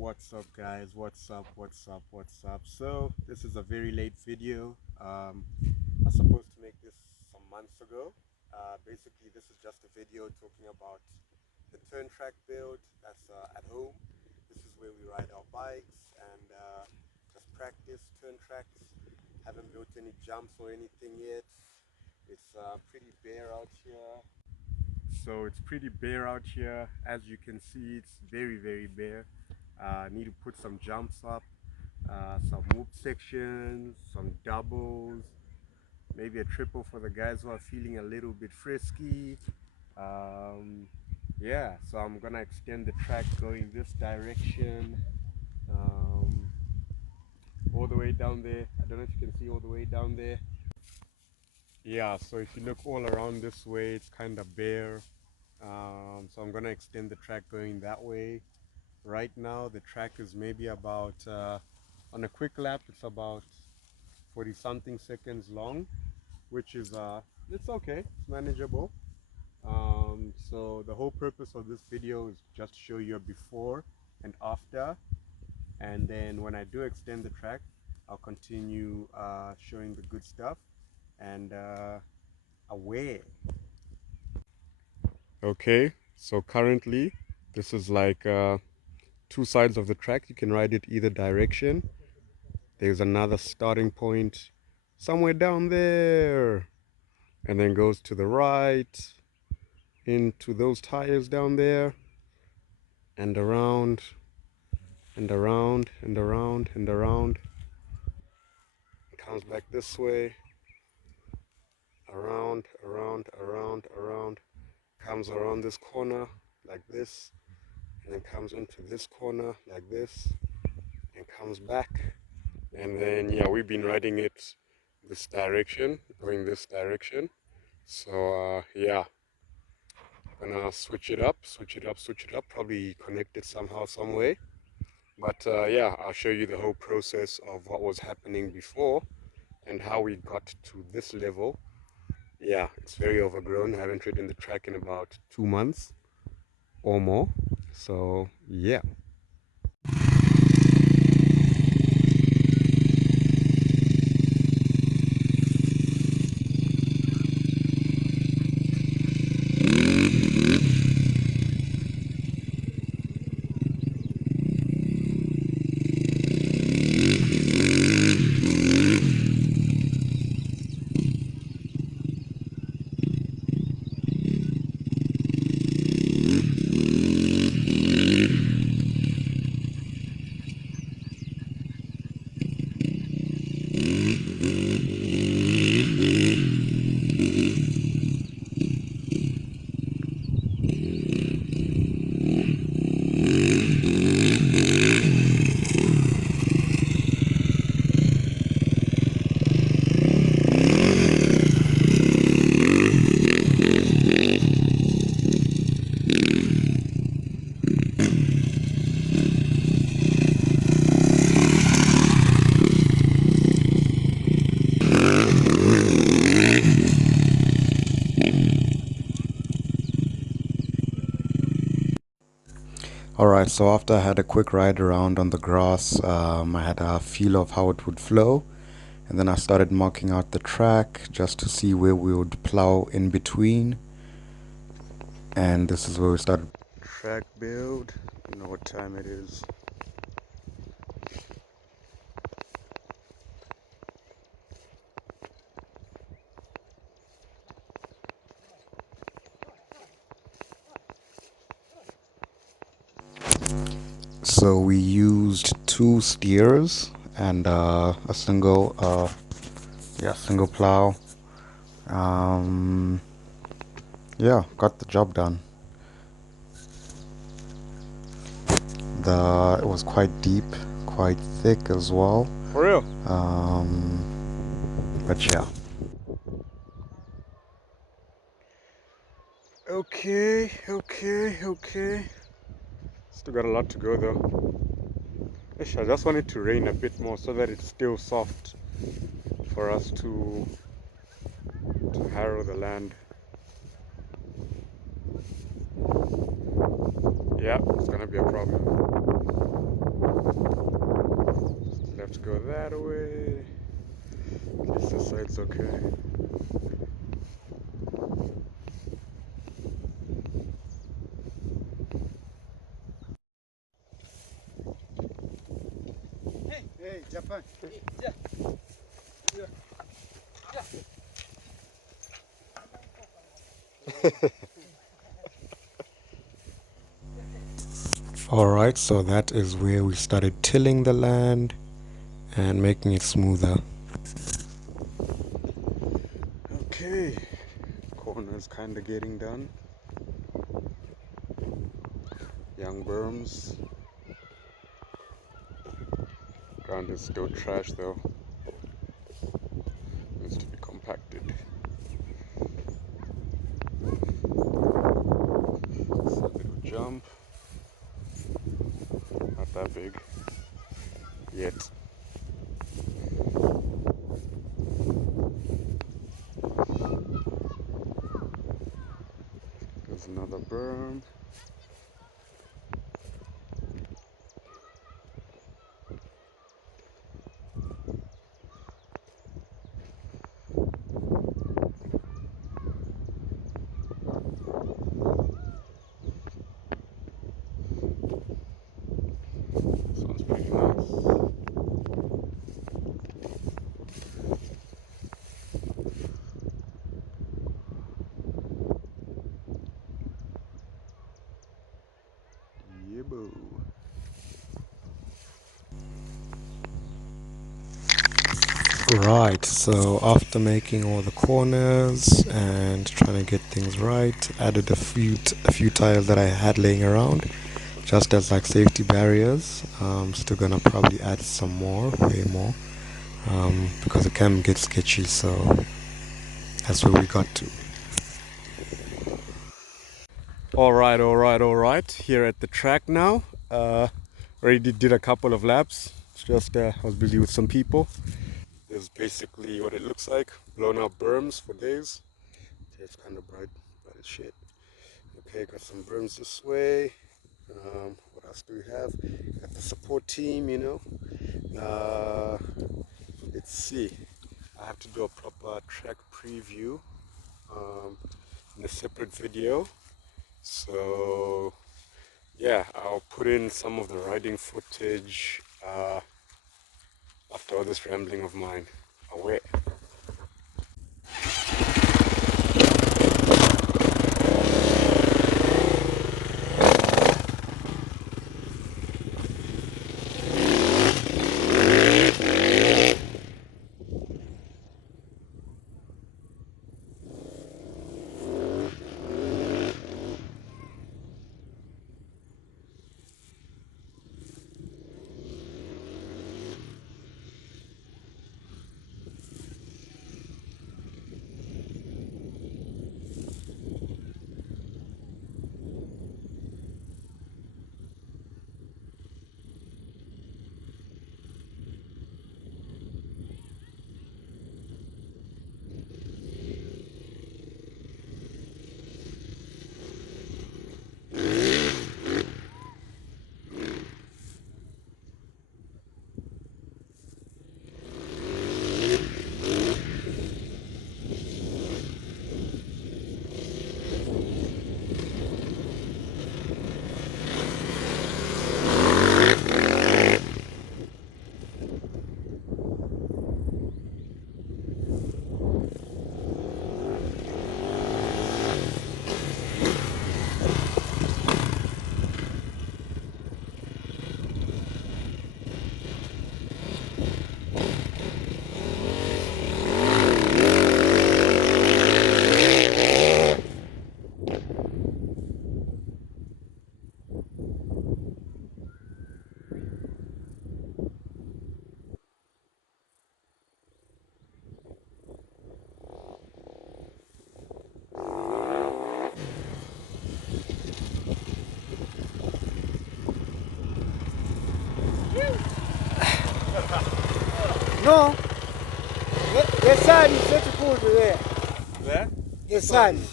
What's up, guys? What's up? So this is a very late video. I was supposed to make this some months ago. Basically this is just a video talking about the turn track build that's at home. This is where we ride our bikes and just practice turn tracks. Haven't built any jumps or anything yet. It's pretty bare out here. So it's pretty bare out here. As you can see, it's very bare. Need to put some jumps up, some whoop sections, some doubles, maybe a triple for the guys who are feeling a little bit frisky. Yeah, so I'm gonna extend the track going this direction, all the way down there. I don't know if you can see all the way down there. Yeah, so if you look all around this way, it's kind of bare. So I'm gonna extend the track going that way. Right now the track is maybe about on a quick lap it's about 40 something seconds long, which is it's okay, it's manageable. So the whole purpose of this video is just to show you a before and after, and then when I do extend the track I'll continue showing the good stuff and away. Okay, so currently this is like two sides of the track. You can ride it either direction. There's another starting point somewhere down there, and then goes to the right into those tires down there, and around and around and around and around. It comes back this way, around, comes around this corner like this, and then comes into this corner like this, and comes back. And then yeah, we've been riding it this direction, going this direction. So yeah, gonna switch it up, probably connect it somehow, some way. But yeah, I'll show you the whole process of what was happening before and how we got to this level. Yeah, it's very overgrown. I haven't ridden the track in about 2 months or more. So yeah. Alright, so after I had a quick ride around on the grass, I had a feel of how it would flow, and then I started marking out the track just to see where we would plow in between. And this is where we started track build. You know what time it is. So we used 2 steers and a single plow. Yeah, got the job done. It was quite deep, quite thick as well. For real. But yeah. Okay. Still got a lot to go though. I just want it to rain a bit more so that it's still soft for us to harrow the land. Yeah, it's gonna be a problem. Left go that way. At least this side's okay. Hey, Japan. Alright, so that is where we started tilling the land and making it smoother. Okay, corner's kind of getting done. Young berms. Ground is still trash though. Needs to be compacted. It's a little jump. Not that big yet. There's another berm. Sounds pretty nice. Yibbo. Right, so after making all the corners and trying to get things right, added a few tiles that I had laying around, just as like safety barriers. Still gonna probably add some more, way more, because it can get sketchy. So that's where we got to. All right. Here at the track now. Already did a couple of laps. It's just I was busy with some people. This is basically what it looks like. Blown out berms for days. It's kind of bright as shit. Okay, got some berms this way. What else do we have? Got the support team, you know. Let's see. I have to do a proper track preview in a separate video. So yeah, I'll put in some of the riding footage after all this rambling of mine. Away. No, the sun is not good there. There? The sun.